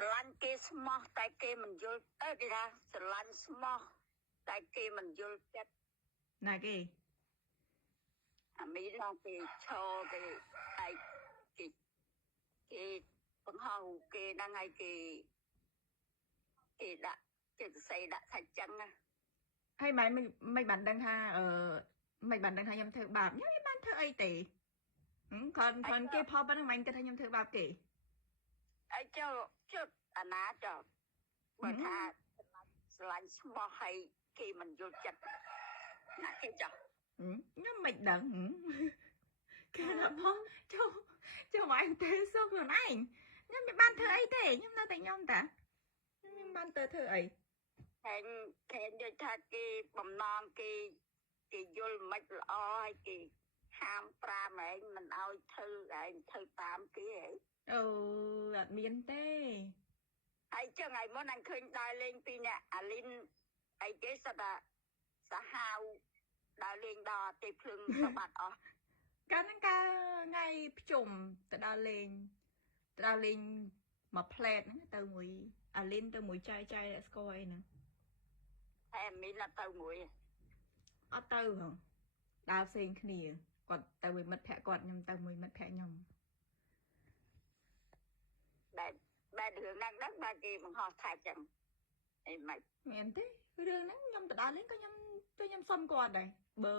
ស្រឡាញ់គេស្មោះតែគេមិនយល់គេថាស្រឡាញ់ស្មោះតែគេមិនយល់ចិត្តណាគេអាមីដល់គេឈរគេឯគេបង្ហោះគេហ្នឹងហើយគេដាក់ចិត្តសរសេរដាក់ថាចឹងណា ហើយមិនបានដឹងថាមិនបានដឹងថាខ្ញុំធ្វើបាបខ្ញុំបានធ្វើអីទេគាត់គេផលប៉ុណ្ណឹងមិនគិតថាខ្ញុំធ្វើបាបគេអីចុះអាណាចុះបើថាស្រឡាញ់ស្មោះហើយគេមិនយល់ចិត្តណាគេចុះខ្ញុំមិនដឹងគេថាផងចុះមកទៅសួរខ្លួនឯងខ្ញុំមិនបានធ្វើអីទេខ្ញុំនៅតែខ្ញុំតាខ្ញុំមិនបានទៅធ្វើអីខេននិយាយថាគេបំណងគេយល់មិនល្អហើយគេហាម5ឯងមិនឲ្យធ្វើឯងធ្វើតាមគេហ៎អូអត់មានទេហើយចឹងថ្ងៃមុនអញឃើញដើរលេងពីអ្នកអាលីនអីគេសិតថាសាហាវដើរលេងដល់ទេភ្លឹងទៅបាត់អស់កាលហ្នឹងកាលថ្ងៃភ្ជុំទៅដើរលេងមកផ្លែតហ្នឹងទៅមួយអាលីនទៅមួយចៃអ្នកស្គាល់អីហ្នឹងតែមីនទៅមួយអត់ទៅហ៎ដើរផ្សេងគ្នាគាត់ទៅមួយមិត្តភក្តិគាត់ខ្ញុំទៅមួយមិត្តភក្តិខ្ញុំបែបរឿងហ្នឹងដឹងបើគេបង្ហោះថែចឹងអីមិនមែនទេរឿងហ្នឹងខ្ញុំទៅដើរលេងក៏ខ្ញុំសុំគាត់ដែរបើ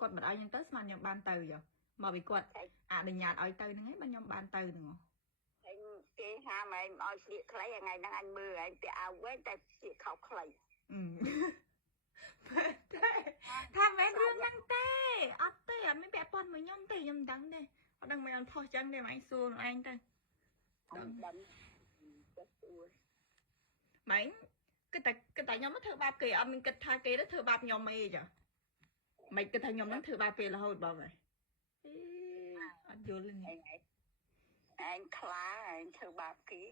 គាត់មិនឲ្យខ្ញុំទៅស្មានខ្ញុំបានទៅមកពីគាត់អនុញ្ញាតឲ្យទៅហ្នឹងឯងបើខ្ញុំបានទៅហ្នឹងហើយគេហាមឯងឲ្យស្លៀកខ្លីថ្ងៃហ្នឹងអញមើលឯងពាក់អាវវែងតែស្លៀកខោខ្លីថាមិនរឿងហ្នឹងទេអត់ទេអត់មានពាក់ព័ន្ធមួយខ្ញុំទេខ្ញុំមិនដឹងទេអត់ដឹងមិនអត់ផុសចឹងទេមកឯងសួរខ្លួនឯងទៅដឹងចិត្តអួយម៉េចគិតតែខ្ញុំធ្វើបាបគេអត់មានគិតថាគេទៅធ្វើបាបខ្ញុំអីចាមិនគិតថាខ្ញុំនឹងធ្វើបាបគេរហូតបងហើយអត់យល់ទេឯងខ្លាឯងធ្វើបាបគេ